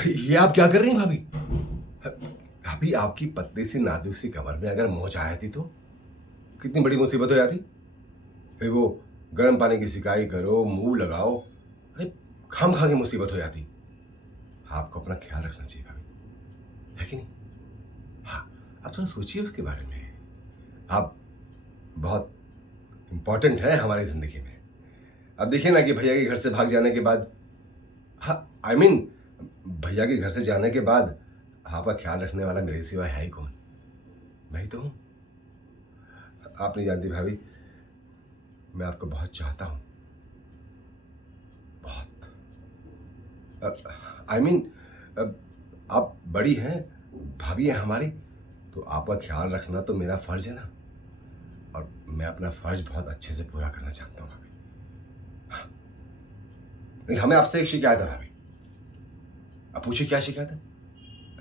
ये आप क्या कर रही हैं भाभी? भाभी आपकी पतली सी नाजुक सी कमर में अगर मोच आ जाती तो कितनी बड़ी मुसीबत हो जाती। फिर वो गर्म पानी की सिकाई करो, मुंह लगाओ, अरे खाम खा की मुसीबत हो जाती। आपको अपना ख्याल रखना चाहिए भाभी, है कि नहीं? हाँ, आप थोड़ा सोचिए उसके बारे में। आप बहुत इंपॉर्टेंट है हमारी जिंदगी में। अब देखिए ना कि भैया के घर से भाग जाने के बाद, हाँ आई मीन भैया के घर से जाने के बाद आपका ख्याल रखने वाला मेरे सिवा है ही कौन? मैं ही तो हूं। आप नहीं जानती भाभी, मैं आपको बहुत चाहता हूं, बहुत। आई मीन आप बड़ी हैं, भाभी है हमारी, तो आपका ख्याल रखना तो मेरा फर्ज है ना। और मैं अपना फर्ज बहुत अच्छे से पूरा करना चाहता हूँ भाभी। हाँ, लेकिन हमें आपसे एक शिकायत है भाभी। आप पूछिए क्या शिकायत है?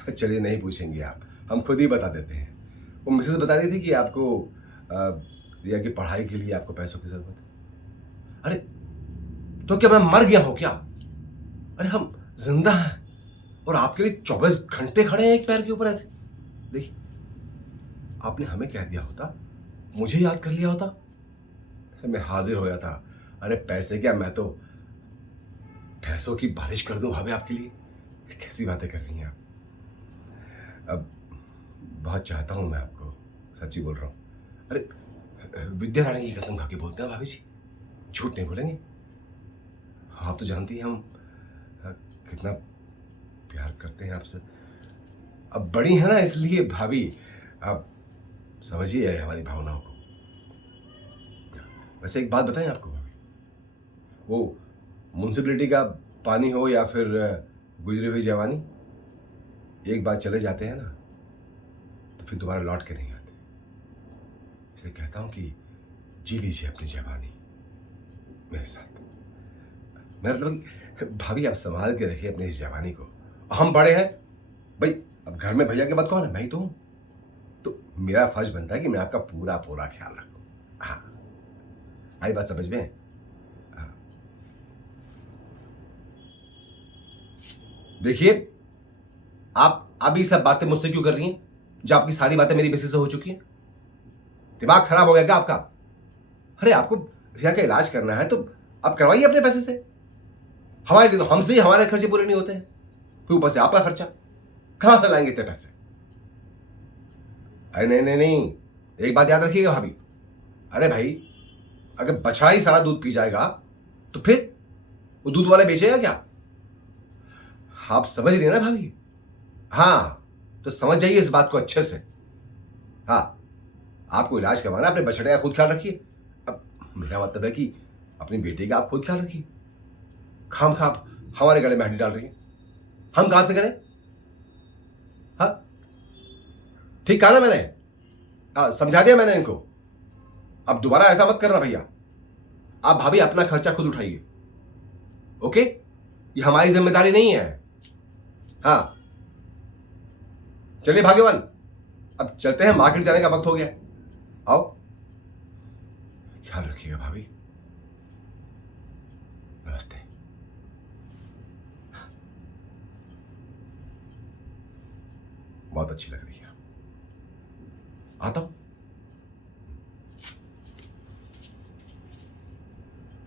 चलिए नहीं पूछेंगे आप, हम खुद ही बता देते हैं। वो मिसेस बता रही थी कि आपको रिया की पढ़ाई के लिए आपको पैसों की जरूरत है। अरे तो क्या मैं मर गया हूं क्या? अरे हम जिंदा हैं और आपके लिए 24 घंटे खड़े हैं एक पैर के ऊपर ऐसे। देखिए, आपने हमें कह दिया होता, मुझे याद कर लिया होता, मैं हाजिर हो जाता। अरे पैसे क्या, मैं तो पैसों की बारिश कर दूं भाभी आपके लिए। कैसी बातें कर रही हैं आप? अब बहुत चाहता हूं मैं आपको, सच्ची बोल रहा हूं। अरे विद्या रानी की कसम खा के बोलते हैं भाभी जी, झूठ नहीं बोलेंगे। आप तो जानती हैं हम अ, कितना प्यार करते हैं आपसे। अब बड़ी है ना इसलिए भाभी, आप समझिए हमारी भावनाओं को। वैसे एक बात बताएं आपको भाभी, वो म्यूनसिपैलिटी का पानी हो या फिर गुजरी हुई जवानी, एक बार चले जाते हैं ना तो फिर दोबारा लौट के नहीं आते। इसलिए कहता हूं कि जी लीजिए अपनी जवानी मेरे साथ। मैं मतलब भाभी आप संभाल के रखिए अपनी इस जवानी को। हम बड़े हैं भाई, अब घर में भैया के बाद कौन है? मैं ही तो हूं। तो मेरा फर्ज बनता है कि मैं आपका पूरा पूरा ख्याल रखूं। हाँ, आई बात समझ में? हाँ। देखिए, आप अभी सब बातें मुझसे क्यों कर रही हैं जब आपकी सारी बातें मेरी बेसिस से हो चुकी हैं? दिमाग खराब हो गया क्या आपका? अरे आपको रिया का इलाज करना है तो आप करवाइए अपने पैसे से। हमारे लिए तो हमसे ही हमारे खर्चे पूरे नहीं होते हैं, फिर ऊपर से आपका खर्चा। कहां से लाएंगे इतने पैसे? अरे नहीं नहीं नहीं, एक बात याद रखिएगा भाभी। अरे भाई, अगर बछड़ा ही सारा दूध पी जाएगा तो फिर वो दूध वाला बेचेगा क्या? आप समझ रही है ना भाभी? हाँ, तो समझ जाइए इस बात को अच्छे से। हाँ, आपको इलाज करवाना है, अपने बछड़े का खुद ख्याल रखिए। अब मेरा मतलब है कि अपनी बेटी का आप खुद ख्याल रखिए। खाम खा आप हमारे गले में हड्डी डाल रही है, हम कहां से करें? हाँ, ठीक कहा ना मैंने? समझा दिया मैंने इनको। अब दोबारा ऐसा मत करना भैया। आप भाभी अपना खर्चा खुद उठाइए, ओके? ये हमारी जिम्मेदारी नहीं है। हाँ, चलिए भाग्यवान, अब चलते हैं, मार्केट जाने का वक्त हो गया। आओ, ख्याल रखिएगा भाभी। नमस्ते। बहुत अच्छी लग रही है। आता हूं।